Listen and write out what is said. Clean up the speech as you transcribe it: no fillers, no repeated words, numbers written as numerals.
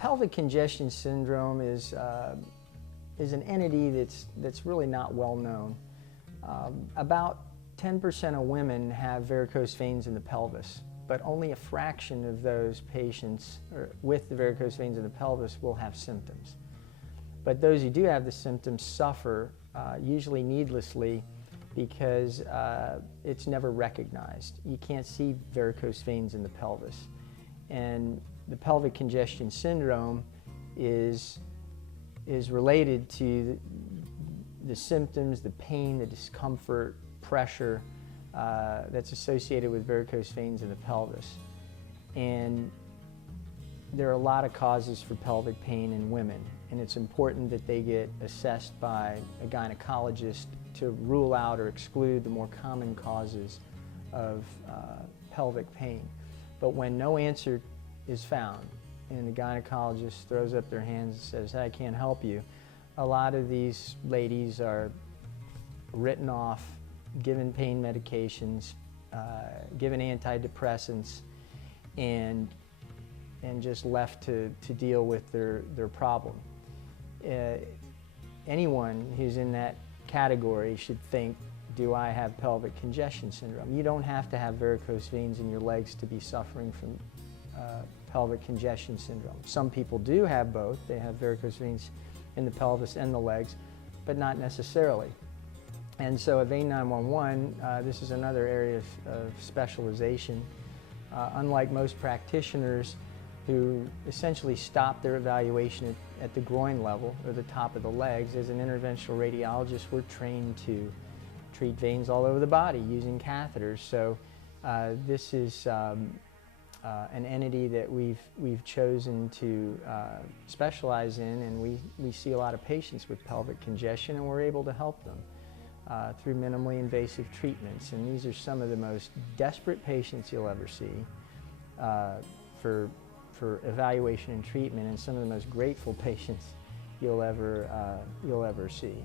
Pelvic congestion syndrome is an entity that's really not well known. About 10% of women have varicose veins in the pelvis, but only a fraction of those patients with the varicose veins in the pelvis will have symptoms. But those who do have the symptoms suffer, usually needlessly, because it's never recognized. You can't see varicose veins in the pelvis. And the pelvic congestion syndrome is related to the symptoms, the pain, the discomfort, pressure that's associated with varicose veins in the pelvis. And there are a lot of causes for pelvic pain in women, and it's important that they get assessed by a gynecologist to rule out or exclude the more common causes of pelvic pain. But when no answer is found and the gynecologist throws up their hands and says, "Hey, I can't help you," a lot of these ladies are written off, given pain medications, given antidepressants, and just left to deal with their problem. Anyone who's in that category should think, do I have pelvic congestion syndrome? You don't have to have varicose veins in your legs to be suffering from pelvic congestion syndrome. Some people do have both. They have varicose veins in the pelvis and the legs, but not necessarily. And so at Vein 911, this is another area of specialization. Unlike most practitioners who essentially stop their evaluation at the groin level or the top of the legs, as an interventional radiologist, we're trained to treat veins all over the body using catheters. So this is an entity that we've chosen to specialize in, and we see a lot of patients with pelvic congestion, and we're able to help them through minimally invasive treatments. And these are some of the most desperate patients you'll ever see for evaluation and treatment, and some of the most grateful patients you'll ever see.